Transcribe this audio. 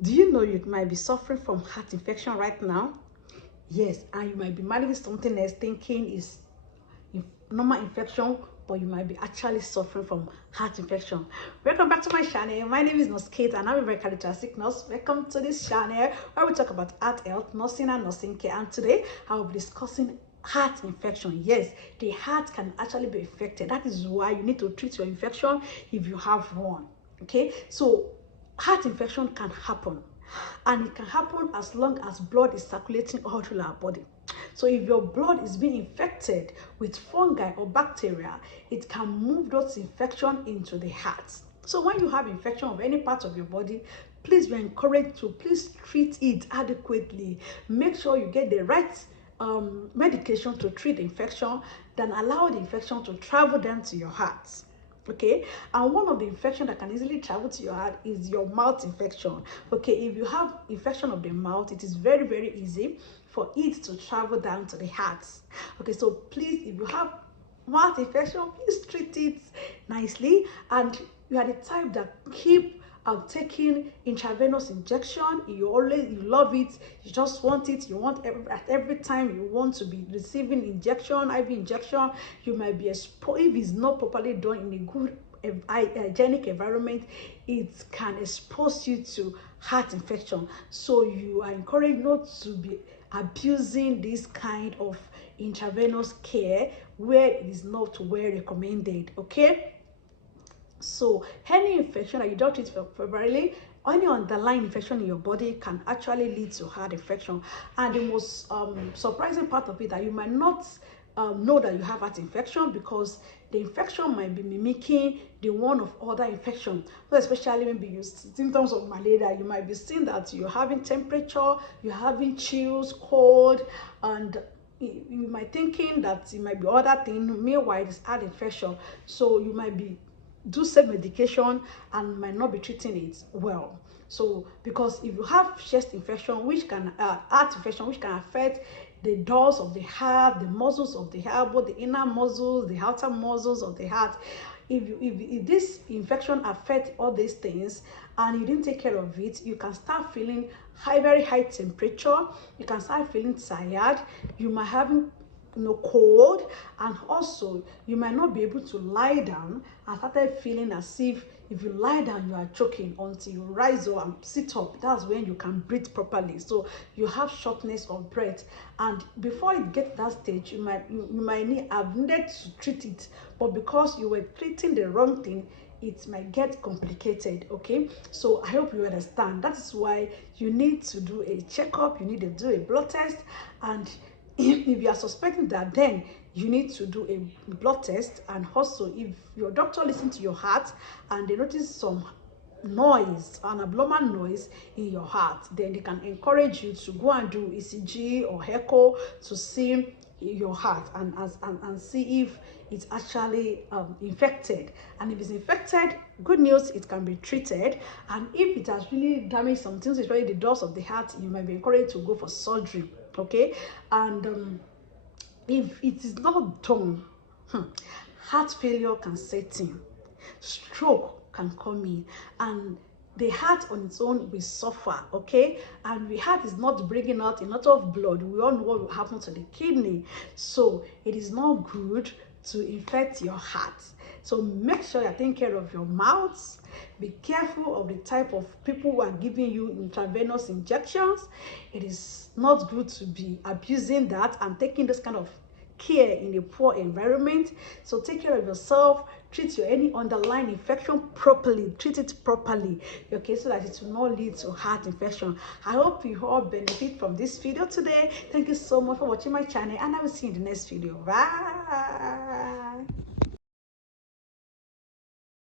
Do you know you might be suffering from heart infection right now? Yes, and you might be managing something else thinking is normal infection, but you might be actually suffering from heart infection. Welcome back to my channel. My name is Nurse Kate and I'm a very charismatic nurse. Welcome to this channel where we talk about heart health, nursing and nursing care. And today I will be discussing heart infection. Yes, the heart can actually be affected. That is why you need to treat your infection if you have one. Okay, so heart infection can happen, and it can happen as long as blood is circulating all through our body. So if your blood is being infected with fungi or bacteria, it can move those infection into the heart. So when you have infection of any part of your body, please be encouraged to please treat it adequately. Make sure you get the right medication to treat the infection, then allow the infection to travel down to your heart. Okay, and one of the infection that can easily travel to your heart is your mouth infection. Okay, if you have infection of the mouth, it is very easy for it to travel down to the heart. Okay, so please, if you have mouth infection, please treat it nicely. And you are the type that keep taking intravenous injection, you love it, you just want it, you want at every time you want to be receiving injection, IV injection. You might be exposed if it's not properly done in a good hygienic environment. It can expose you to heart infection. So you are encouraged not to be abusing this kind of intravenous care where it is not well recommended. Okay, so any infection that you don't treat properly, any underlying infection in your body can actually lead to heart infection. And the most surprising part of it that you might not know that you have heart infection, because the infection might be mimicking the one of other infection. So especially maybe you symptoms of malaria, you might be seeing that you're having temperature, you're having chills, cold, and you might thinking that it might be other thing. Meanwhile, it's heart infection. So you might be do same medication and might not be treating it well. So because if you have chest infection, which can heart infection, which can affect the doors of the heart, the muscles of the heart, both the inner muscles, the outer muscles of the heart, if this infection affects all these things and you didn't take care of it, you can start feeling very high temperature, you can start feeling tired, you might have cold, and also you might not be able to lie down. I started feeling as if you lie down you are choking. Until you rise up and sit up, that's when you can breathe properly. So you have shortness of breath, and before it gets that stage, you might have needed to treat it, but because you were treating the wrong thing, it might get complicated. Okay, so I hope you understand. That is why you need to do a checkup, you need to do a blood test, and if you are suspecting that, then you need to do a blood test. And also, if your doctor listens to your heart and they notice some noise, an abnormal noise in your heart, then they can encourage you to go and do ECG or echo to see your heart and see if it's actually infected. And if it's infected, good news, it can be treated. And if it has really damaged some things, especially the doors of the heart, you might be encouraged to go for surgery. Okay, and if it is not done, heart failure can set in, stroke can come in, and the heart on its own will suffer. Okay, and the heart is not bringing out a lot of blood. We all know what will happen to the kidney, so it is not good to infect your heart. So make sure you're taking care of your mouth. Be careful of the type of people who are giving you intravenous injections. It is not good to be abusing that and taking this kind of care in a poor environment. So take care of yourself, treat your any underlying infection properly, treat it properly, okay, so that it will not lead to heart infection. I hope you all benefit from this video today. Thank you so much for watching my channel, and I will see you in the next video. Bye.